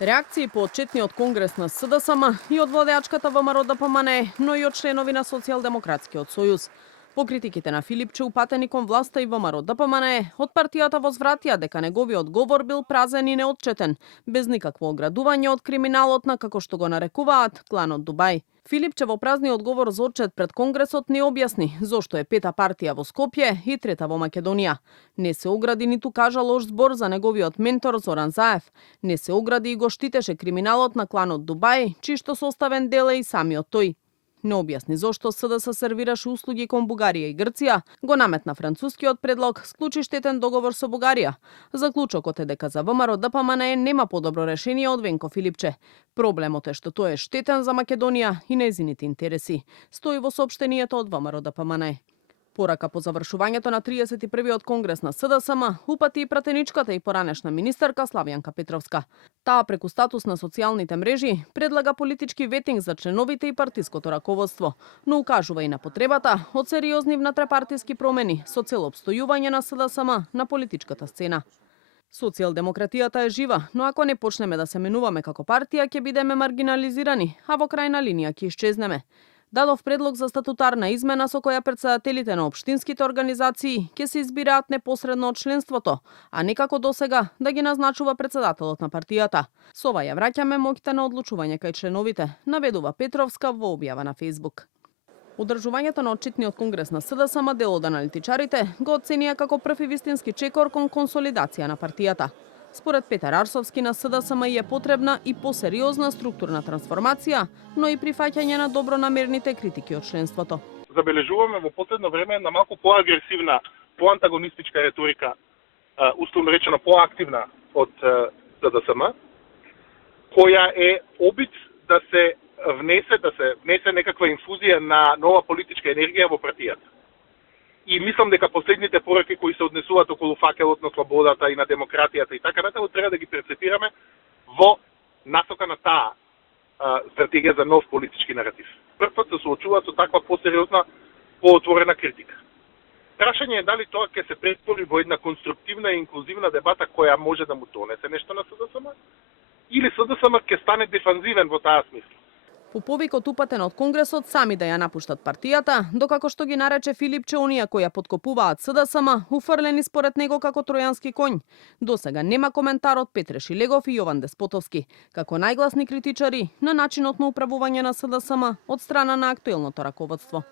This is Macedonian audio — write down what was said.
Реакции по отчетниот конгрес на СДСМ и од владеачката ВМРО-ДПМНЕ, но и од членови на Социјалдемократскиот сојуз. По критиките на Филипче упатени кон власта и ВМРО-ДПМНЕ, од партијата возвратија дека неговиот говор бил празен и неотчетен, без никакво оградување од криминалот на, како што го нарекуваат, кланот Дубај. Филипче во празниот говор за отчет пред Конгресот не објасни зошто е пета партија во Скопје и трета во Македонија. Не се огради ниту кажа лош збор за неговиот ментор Зоран Заев. Не се огради и го штитеше криминалот на кланот Дубај, чиј што составен дел е и самиот тој. Не објасни зошто СДС сервираше услуги кон Бугарија и Грција, го наметна францускиот предлог, склучи штетен договор со Бугарија. Заклучокот е дека за ВМРО-ДПМНЕ нема подобро решение од Венко Филипче. Проблемот е што тој е штетен за Македонија и нејзините интереси, стои во соопштението од ВМРО-ДПМНЕ. Порака по завршувањето на 31-иот конгрес на СДСМ упати и пратеничката и поранешна министерка Славјанка Петровска. Таа преку статус на социјалните мрежи предлага политички ветинг за членовите и партиското раководство, но укажува и на потребата од сериозни внатрепартиски промени со цел опстојување на СДСМ на политичката сцена. Социјалдемократијата е жива, но ако не почнеме да се менуваме како партија, ќе бидеме маргинализирани, а во крајна линија ќе исчезнеме. Дадов предлог за статутарна измена со која претседателите на општинските организации ќе се избираат непосредно од членството, а не како досега да ги назначува претседателот на партијата. Со ова ја враќаме моќта на одлучување кај членовите, наведува Петровска во објава на Facebook. Одржувањето на отчетниот конгрес на СДСМ дел од аналитичарите го оценија како прв и вистински чекор кон консолидација на партијата. Според Петар Арсовски на СДСМ е потребна и посериозна структурна трансформација, но и прифаќање на добронамерните критики од членството. Забележуваме во последно време на малку поагресивна, поантагонистичка реторика, условно речено поактивна од СДСМ, која е обид да се внесе некаква инфузија на нова политичка енергија во партијата. И мислам дека последните пораки кои се однесуваат околу факелот на слободата и на демократијата и така натаму треба да ги прецепираме во насока на таа стратегија за нов политички наратив. Прв пат се соочуваат со таква посериозна, поотворена критика. Прашање е дали тоа ќе се претвори во една конструктивна и инклузивна дебата која може да му донесе нешто на СДСМ, или СДСМ ќе стане дефанзивен во таа смисла. По повикот упатен од Конгресот сами да ја напуштат партијата, докако што ги нарече Филипче оние кои ја подкопуваат СДСМ, уфрлени според него како тројански коњ. Досега нема коментар од Петре Шилегов и Јован Деспотовски, како најгласни критичари на начинот на управување на СДСМ од страна на актуелното раководство.